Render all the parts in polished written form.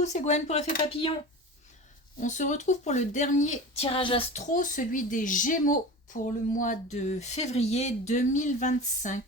Coucou, c'est Gwen pour Effet Papillon. On se retrouve pour le dernier tirage astro, celui des Gémeaux pour le mois de février 2025.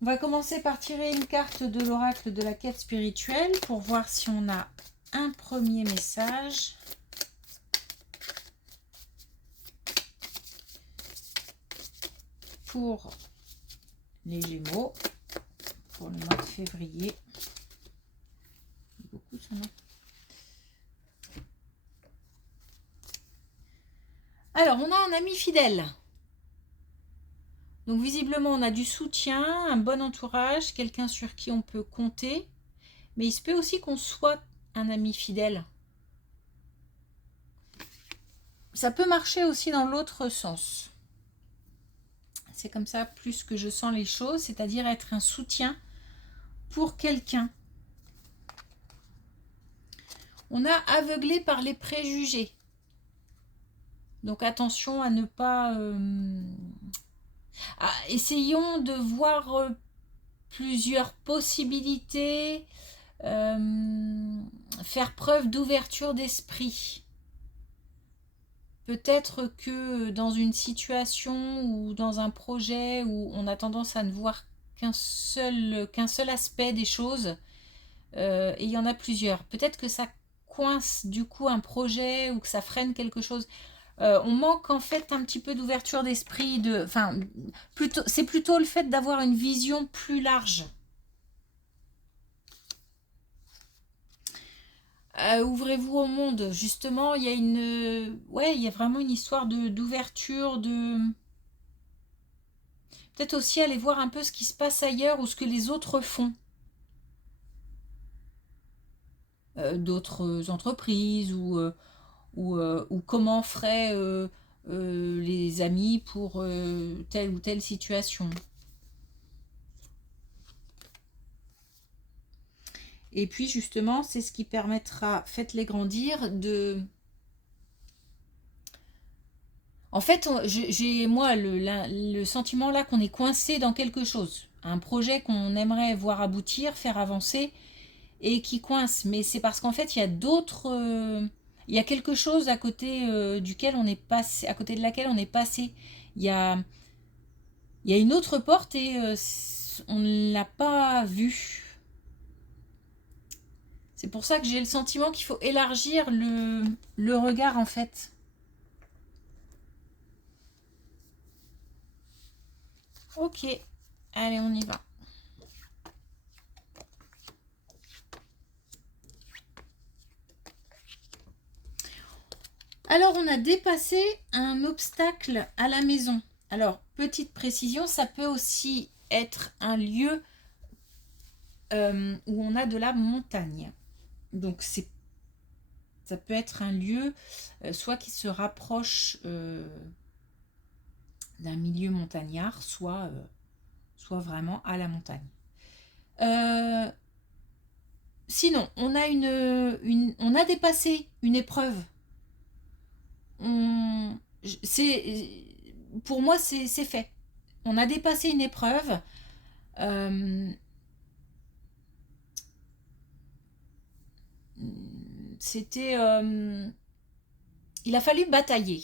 On va commencer par tirer une carte de l'oracle de la quête spirituelle pour voir si on a un premier message. Pour les Gémeaux pour le mois de février. Beaucoup ça, non ? Alors, on a un ami fidèle. Donc, visiblement, on a du soutien, un bon entourage, quelqu'un sur qui on peut compter. Mais il se peut aussi qu'on soit un ami fidèle. Ça peut marcher aussi dans l'autre sens. C'est comme ça plus que je sens les choses, c'est-à-dire être un soutien pour quelqu'un. On a aveuglé par les préjugés. Donc attention à ne pas... essayons de voir plusieurs possibilités, faire preuve d'ouverture d'esprit. Peut-être que dans une situation ou dans un projet où on a tendance à ne voir qu'un seul aspect des choses, et il y en a plusieurs. Peut-être que ça coince du coup un projet ou que ça freine quelque chose. On manque en fait un petit peu d'ouverture d'esprit, c'est plutôt le fait d'avoir une vision plus large. Ouvrez-vous au monde, justement, il y a vraiment une histoire d'ouverture, peut-être aussi aller voir un peu ce qui se passe ailleurs ou ce que les autres font. D'autres entreprises ou comment feraient les amis pour telle ou telle situation. Et puis justement, c'est ce qui permettra, faites-les grandir, En fait, j'ai moi le sentiment là qu'on est coincé dans quelque chose. Un projet qu'on aimerait voir aboutir, faire avancer et qui coince. Mais c'est parce qu'en fait, il y a d'autres... il y a quelque chose à côté duquel on est passé, à côté de laquelle on est passé. Il y a, il y a une autre porte et on ne l'a pas vue. C'est pour ça que j'ai le sentiment qu'il faut élargir le regard en fait. Ok, allez on y va. Alors on a dépassé un obstacle à la maison. Alors petite précision, ça peut aussi être un lieu où on a de la montagne. Donc ça peut être un lieu soit qui se rapproche d'un milieu montagnard, soit vraiment à la montagne. Sinon, on a dépassé une épreuve. Pour moi, c'est fait. On a dépassé une épreuve. C'était... il a fallu batailler.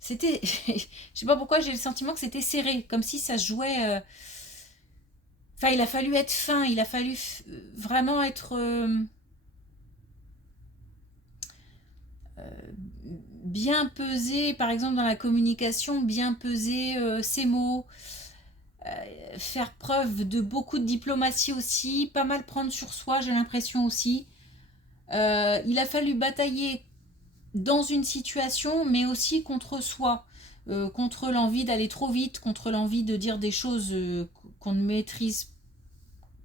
C'était... je sais pas pourquoi j'ai le sentiment que c'était serré, comme si ça se jouait... Enfin, il a fallu être fin, il a fallu vraiment être... bien peser, par exemple dans la communication, bien peser ses mots, faire preuve de beaucoup de diplomatie aussi, pas mal prendre sur soi, j'ai l'impression aussi. Il a fallu batailler dans une situation, mais aussi contre soi, contre l'envie d'aller trop vite, contre l'envie de dire des choses qu'on ne maîtrise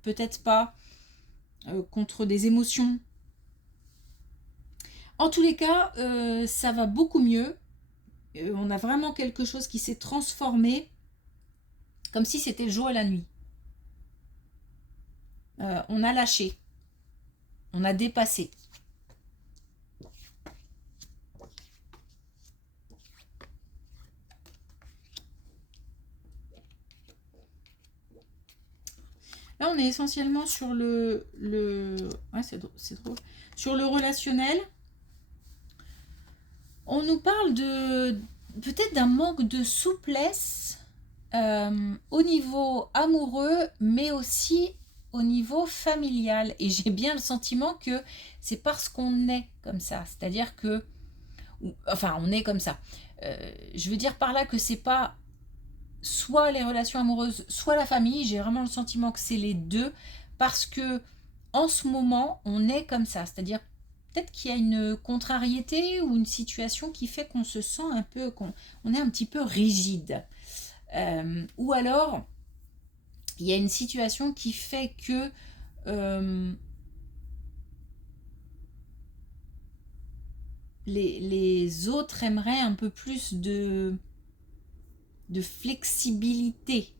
peut-être pas, contre des émotions. En tous les cas, ça va beaucoup mieux. On a vraiment quelque chose qui s'est transformé, comme si c'était le jour et la nuit. On a lâché, on a dépassé. Là, on est essentiellement sur ouais, c'est drôle. Sur le relationnel. On nous parle de peut-être d'un manque de souplesse au niveau amoureux, mais aussi au niveau familial. Et j'ai bien le sentiment que c'est parce qu'on est comme ça. C'est-à-dire que, enfin, on est comme ça. Je veux dire par là que c'est pas soit les relations amoureuses, soit la famille. J'ai vraiment le sentiment que c'est les deux, parce que en ce moment, on est comme ça. C'est-à-dire peut-être qu'il y a une contrariété ou une situation qui fait qu'on se sent un peu, qu'on on est un petit peu rigide. Ou alors, il y a une situation qui fait que euh, les autres aimeraient un peu plus de flexibilité,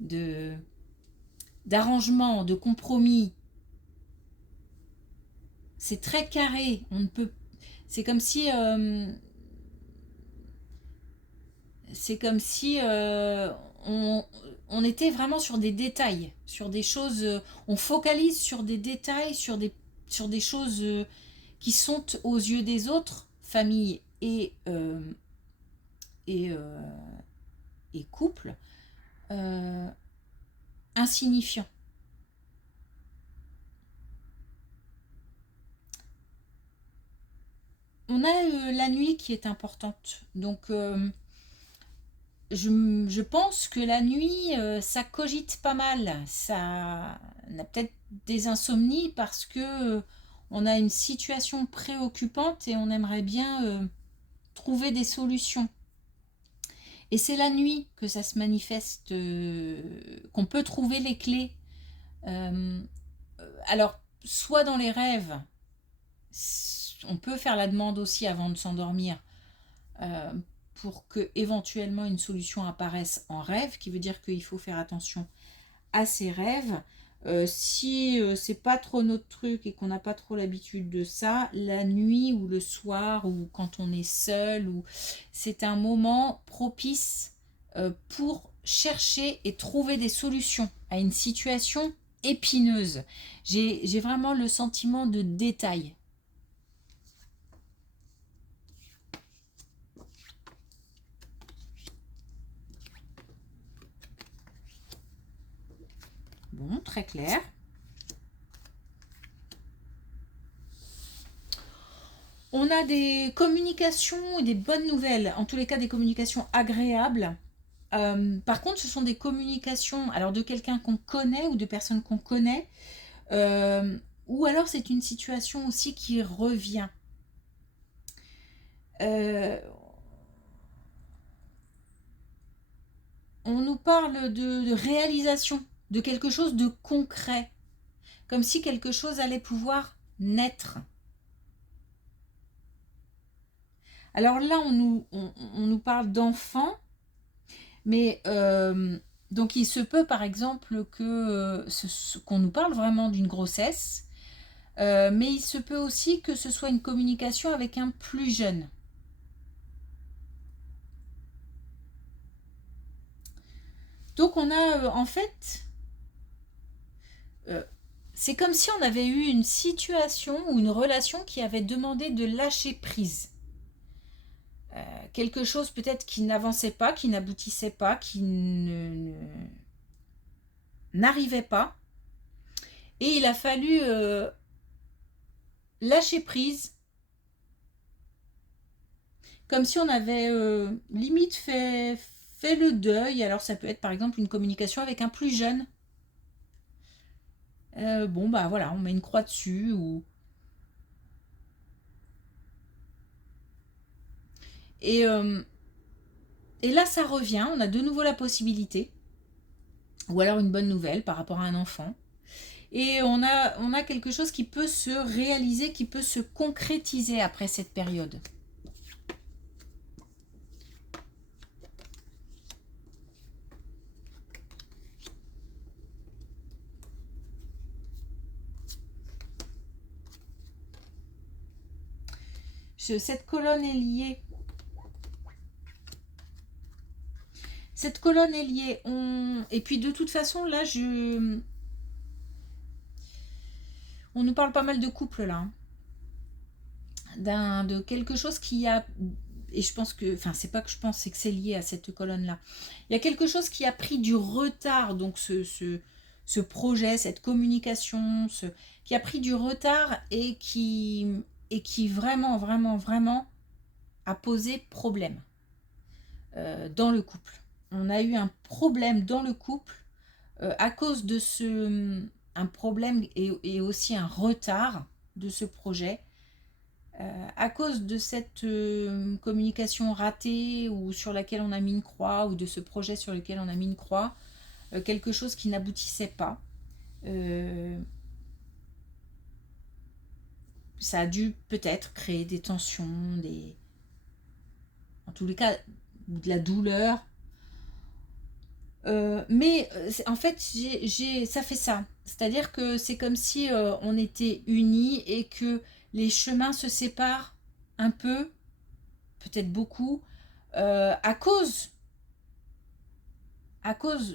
de d'arrangement, de compromis. C'est très carré. On ne peut. C'est comme si. C'est comme si on, on était vraiment sur des détails, sur des choses. On focalise sur des détails, sur des choses qui sont aux yeux des autres, famille et, euh, et couple, euh, insignifiants. On a la nuit qui est importante. Donc, je pense que la nuit, ça cogite pas mal. Ça, on a peut-être des insomnies parce que on a une situation préoccupante et on aimerait bien trouver des solutions. Et c'est la nuit que ça se manifeste, qu'on peut trouver les clés. Euh, alors, soit dans les rêves, on peut faire la demande aussi avant de s'endormir, euh, pour que éventuellement une solution apparaisse en rêve, qui veut dire qu'il faut faire attention à ses rêves. Si c'est pas trop notre truc et qu'on n'a pas trop l'habitude de ça, la nuit ou le soir ou quand on est seul, c'est un moment propice pour chercher et trouver des solutions à une situation épineuse. J'ai vraiment le sentiment de détail. Bon, très clair. On a des communications et des bonnes nouvelles, en tous les cas des communications agréables. Par contre, ce sont des communications alors de quelqu'un qu'on connaît ou de personnes qu'on connaît, euh, ou alors c'est une situation aussi qui revient. Euh, on nous parle de réalisation, de quelque chose de concret, comme si quelque chose allait pouvoir naître. Alors là, on nous parle d'enfants, mais donc il se peut par exemple que qu'on nous parle vraiment d'une grossesse, mais il se peut aussi que ce soit une communication avec un plus jeune. Donc on a en fait, euh, c'est comme si on avait eu une situation ou une relation qui avait demandé de lâcher prise. Quelque chose peut-être qui n'avançait pas, qui n'aboutissait pas, n'arrivait pas. Et il a fallu lâcher prise, comme si on avait limite fait le deuil. Alors ça peut être par exemple une communication avec un plus jeune. Bon bah voilà, on met une croix dessus. Et, euh, et là ça revient, on a de nouveau la possibilité. Ou alors une bonne nouvelle par rapport à un enfant. Et on a quelque chose qui peut se réaliser, qui peut se concrétiser après cette période. Cette colonne est liée. Cette colonne est liée. Et puis de toute façon, là, on nous parle pas mal de couple là. De quelque chose qui a... Et je pense que... Enfin, c'est pas que je pense, c'est que c'est lié à cette colonne-là. Il y a quelque chose qui a pris du retard, donc ce projet, cette communication, qui a pris du retard et qui vraiment, vraiment, vraiment a posé problème dans le couple. On a eu un problème dans le couple à cause de un problème et aussi un retard de ce projet. À cause de cette communication ratée ou sur laquelle on a mis une croix, ou de ce projet sur lequel on a mis une croix, quelque chose qui n'aboutissait pas. Ça a dû peut-être créer des tensions, en tous les cas de la douleur. Mais en fait, ça fait ça. C'est-à-dire que c'est comme si on était unis et que les chemins se séparent un peu, peut-être beaucoup, à cause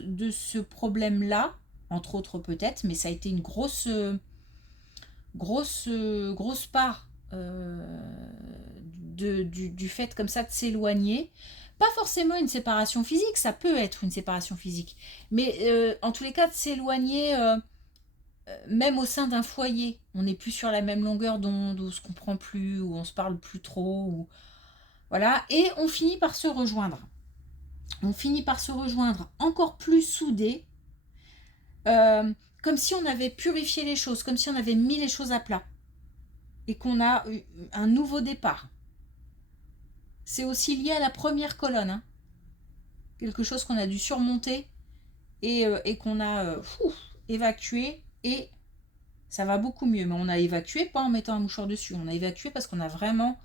de ce problème-là, entre autres peut-être, mais ça a été une grosse part du fait comme ça de s'éloigner. Pas forcément une séparation physique, ça peut être une séparation physique, mais en tous les cas de s'éloigner, même au sein d'un foyer, on n'est plus sur la même longueur d'onde, où on se comprend plus, où on se parle plus trop, voilà, et on finit par se rejoindre. On finit par se rejoindre encore plus soudés, comme si on avait purifié les choses, comme si on avait mis les choses à plat, et qu'on a eu un nouveau départ. C'est aussi lié à la première colonne, hein. Quelque chose qu'on a dû surmonter et qu'on a évacué, et ça va beaucoup mieux. Mais on a évacué pas en mettant un mouchoir dessus, on a évacué parce qu'on a vraiment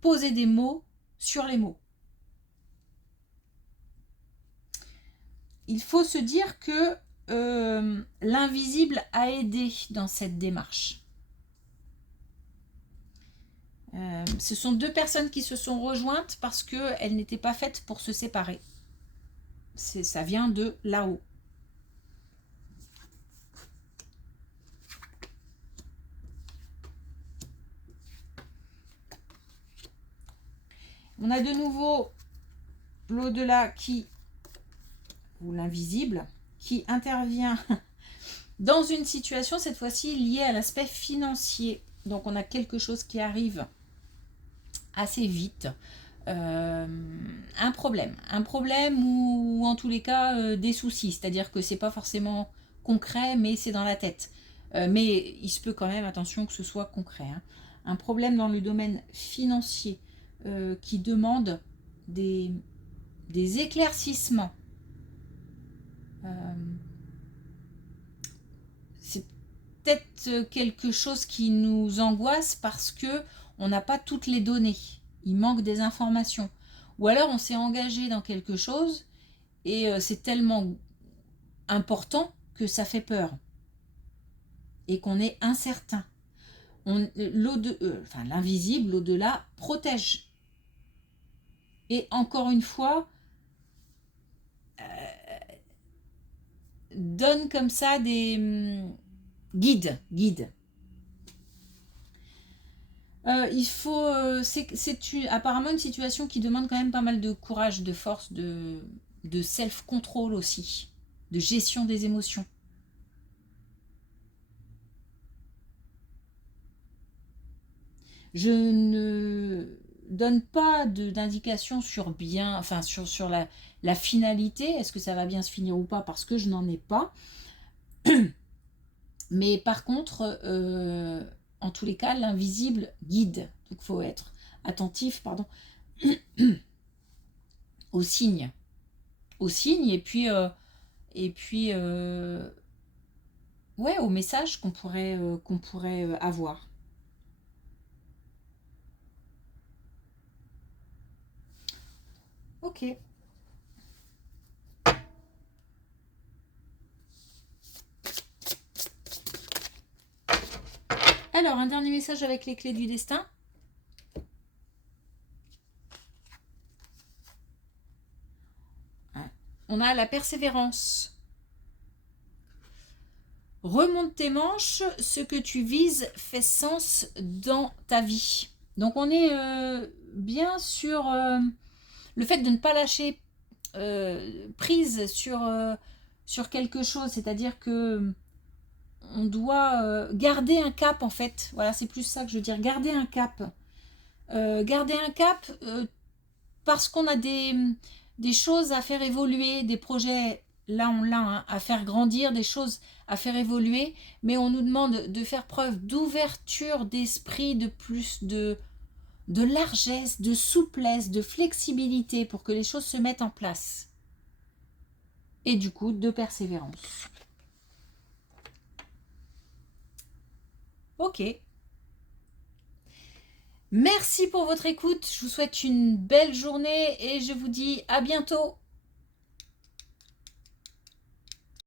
posé des mots sur les mots. Il faut se dire que l'invisible a aidé dans cette démarche. Ce sont deux personnes qui se sont rejointes parce qu'elles n'étaient pas faites pour se séparer. Ça vient de là-haut. On a de nouveau l'au-delà ou l'invisible, qui intervient dans une situation, cette fois-ci liée à l'aspect financier. Donc on a quelque chose qui arrive assez vite. Un problème ou en tous les cas des soucis, c'est-à-dire que c'est pas forcément concret, mais c'est dans la tête. Mais il se peut quand même, attention, que ce soit concret, hein. Un problème dans le domaine financier qui demande des éclaircissements. C'est peut-être quelque chose qui nous angoisse parce que on n'a pas toutes les données. Il manque des informations. Ou alors on s'est engagé dans quelque chose et c'est tellement important que ça fait peur. Et qu'on est incertain. L'invisible, l'au-delà, protège. Et encore une fois, donne comme ça des guides. Il faut, c'est apparemment une situation qui demande quand même pas mal de courage, de force, de self-control aussi, de gestion des émotions. Je ne donne pas d'indication sur sur la finalité, est-ce que ça va bien se finir ou pas, parce que je n'en ai pas. Mais par contre, en tous les cas, l'invisible guide. Donc il faut être attentif, aux signes. Et puis ouais, aux messages qu'on pourrait avoir. Ok. Alors, un dernier message avec les clés du destin. On a la persévérance. Remonte tes manches, ce que tu vises fait sens dans ta vie. Donc on est bien sur le fait de ne pas lâcher prise sur quelque chose, c'est-à-dire que on doit garder un cap en fait. Voilà, c'est plus ça que je veux dire, garder un cap. Garder un cap parce qu'on a des choses à faire évoluer, des projets, là on l'a, hein, à faire grandir, des choses à faire évoluer, mais on nous demande de faire preuve d'ouverture d'esprit, de plus de largesse, de souplesse, de flexibilité pour que les choses se mettent en place. Et du coup, de persévérance. Ok. Merci pour votre écoute. Je vous souhaite une belle journée et je vous dis à bientôt.